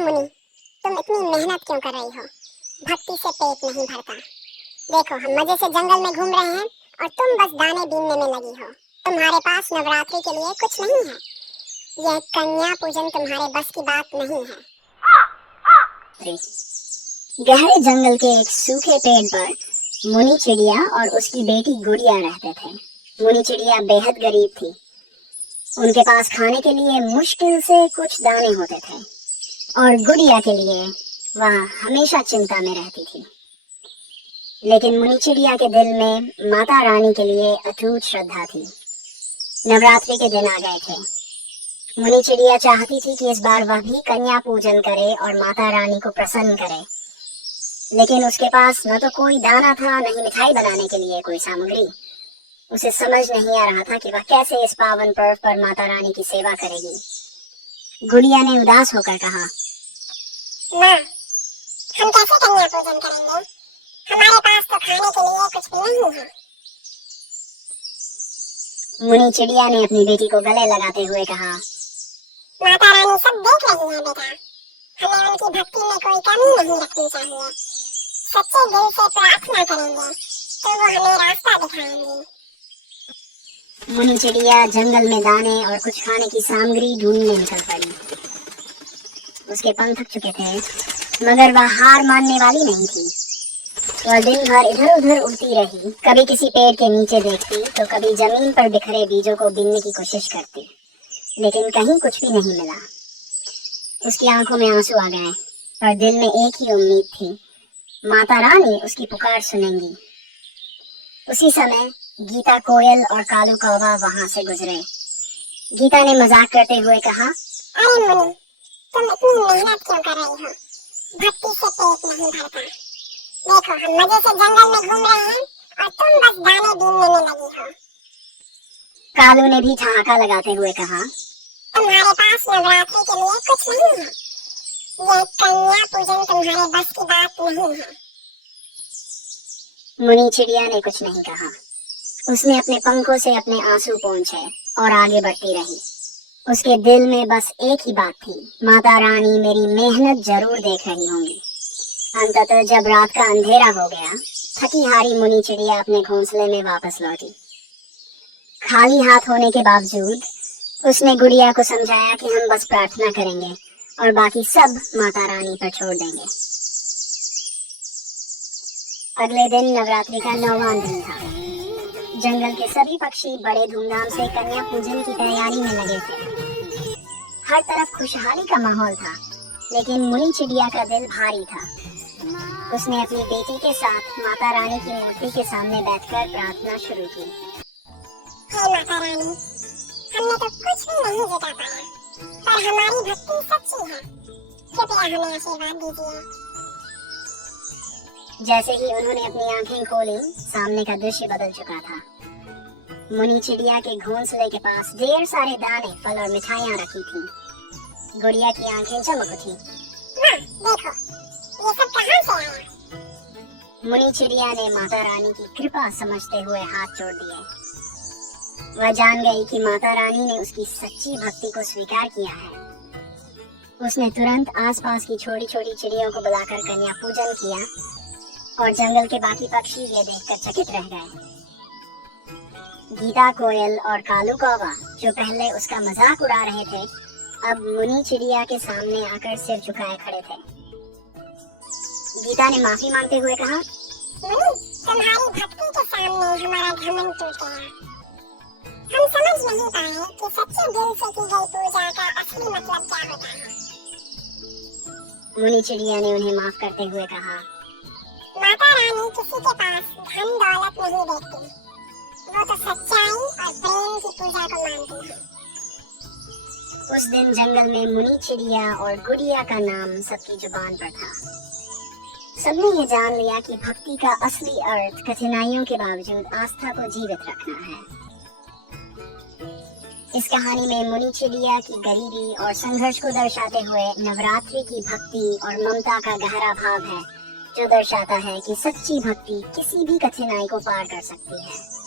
मुनि, तुम इतनी मेहनत क्यों कर रही हो? भक्ति से पेट नहीं भरता। देखो, हम मजे से जंगल में घूम रहे हैं और तुम बस दाने बीनने में लगी हो। तुम्हारे पास नवरात्रि के लिए कुछ नहीं है। यह कन्या पूजन तुम्हारे बस की बात नहीं है। गहरे जंगल के एक सूखे पेड़ पर मुनि चिड़िया और उसकी बेटी गुड़िया रहते थे। मुनि चिड़िया बेहद गरीब थी। उनके पास खाने के लिए मुश्किल से कुछ दाने होते थे और गुड़िया के लिए वह हमेशा चिंता में रहती थी। लेकिन मुनि चिड़िया के दिल में माता रानी के लिए अटूट श्रद्धा थी। नवरात्रि के दिन आ गए थे। मुनि चिड़िया चाहती थी कि इस बार वह भी कन्या पूजन करे और माता रानी को प्रसन्न करे। लेकिन उसके पास न तो कोई दाना था, न ही मिठाई बनाने के लिए कोई सामग्री। उसे समझ नहीं आ रहा था कि वह कैसे इस पावन पर्व पर माता रानी की सेवा करेगी। गुड़िया ने उदास होकर कहा, माँ, हम कैसे कन्या पूजन करेंगे? हमारे पास तो खाने के लिए कुछ भी नहीं है। मुनि चिड़िया ने अपनी बेटी को गले लगाते हुए कहा, माता रानी सब देख रही है बेटा। हमें उनकी भक्ति में कोई कमी नहीं रखनी चाहिए। सच्चे दिल से प्रार्थना करेंगे तो वो हमें रास्ता दिखाएंगी। मुनि चिड़िया जंगल में दाने और कुछ खाने की सामग्री ढूंढने निकल पड़ी। उसके पंख थक चुके थे, मगर वह हार मानने वाली नहीं थी। वह दिन भर इधर उधर उड़ती रही। कभी किसी पेड़ के नीचे देखती तो कभी जमीन पर बिखरे बीजों को बीनने की कोशिश करती, लेकिन कहीं कुछ भी नहीं मिला। उसकी आंखों में आंसू आ गए, पर दिल में एक ही उम्मीद थी, माता रानी उसकी पुकार सुनेंगी। उसी समय गीता कोयल और कालू कौवा वहां से गुजरे। गीता ने मजाक करते हुए कहा, अरे मुनि, तुम इतनी मेहनत क्यों कर रही हो? भक्ति से पेट नहीं भरता। देखो, हम मजे से जंगल में घूम रहे हैं और तुम बस दाने बीनने में लगी हो। कालू ने भी ठहाका लगाते हुए कहा, तुम्हारे पास नवरात्रि के लिए कुछ नहीं है। यह कन्या पूजन तुम्हारे बस की बात नहीं है। मुनि चिड़िया ने कुछ नहीं कहा। उसने अपने पंखों से अपने आंसू पोंछे और आगे बढ़ती रही। उसके दिल में बस एक ही बात थी, माता रानी मेरी मेहनत जरूर देख रही होंगी। अंततः जब रात का अंधेरा हो गया, थकी हारी मुनि चिड़िया अपने घोंसले में वापस लौटी। खाली हाथ होने के बावजूद उसने गुड़िया को समझाया कि हम बस प्रार्थना करेंगे और बाकी सब माता रानी पर छोड़ देंगे। अगले दिन नवरात्रि का 9वां दिन था। जंगल के सभी पक्षी बड़े धूमधाम से कन्या पूजन की तैयारी में लगे थे। हर तरफ खुशहाली का माहौल था, लेकिन मुनि चिड़िया का दिल भारी था। उसने अपनी बेटी के साथ माता रानी की मूर्ति के सामने बैठकर प्रार्थना शुरू की। हे माता रानी, हमने तो कुछ भी नहीं जीता पाया, पर हमारी भक्ति सच्ची है। कृपया हमें आशीर्वाद दीजिए। जैसे ही उन्होंने अपनी आंखें खोली, सामने का दृश्य बदल चुका था। मुनि चिड़िया के घोंसले के पास ढेर सारे दाने, फल और मिठाइयाँ रखी थीं। गुड़िया की आंखें चमक उठी। माँ, देखो, ये सब कहाँ से आया? मुनि चिड़िया ने माता रानी की कृपा समझते हुए हाथ जोड़ दिए। वह जान गई कि माता रानी ने उसकी सच्ची भक्ति को स्वीकार किया है। उसने तुरंत आसपास की छोटी छोटी चिड़ियों को बुलाकर कन्या पूजन किया और जंगल के बाकी पक्षी ये देखकर चकित रह गए। गीता कोयल और कालू कौवा, जो पहले उसका मजाक उड़ा रहे थे, अब मुनि चिड़िया के सामने आकर सिर झुकाए खड़े थे। गीता ने माफी मांगते हुए कहा, मुनि, तुम्हारी भक्ति के सामने हमारा घमंड टूट गया। हम समझ नहीं पाए कि सच्चे दिल से की गई पूजा का असली मतलब क्या होता है। मुनि चिड़िया ने उन्हें माफ करते हुए कहा, माता रानी किसी के पास धन दौलत नहीं देखती। वो तो सच्चाई और प्रेम की पूजा को मानती है। उस दिन जंगल में मुनि चिड़िया और गुड़िया का नाम सबकी जुबान पर था। सबने ये जान लिया कि भक्ति का असली अर्थ कठिनाइयों के बावजूद आस्था को जीवित रखना है। इस कहानी में मुनि चिड़िया की गरीबी और संघर्ष को दर्शाते हुए नवरात्रि की भक्ति और ममता का गहरा भाव है, जो दर्शाता है कि सच्ची भक्ति किसी भी कठिनाई को पार कर सकती है।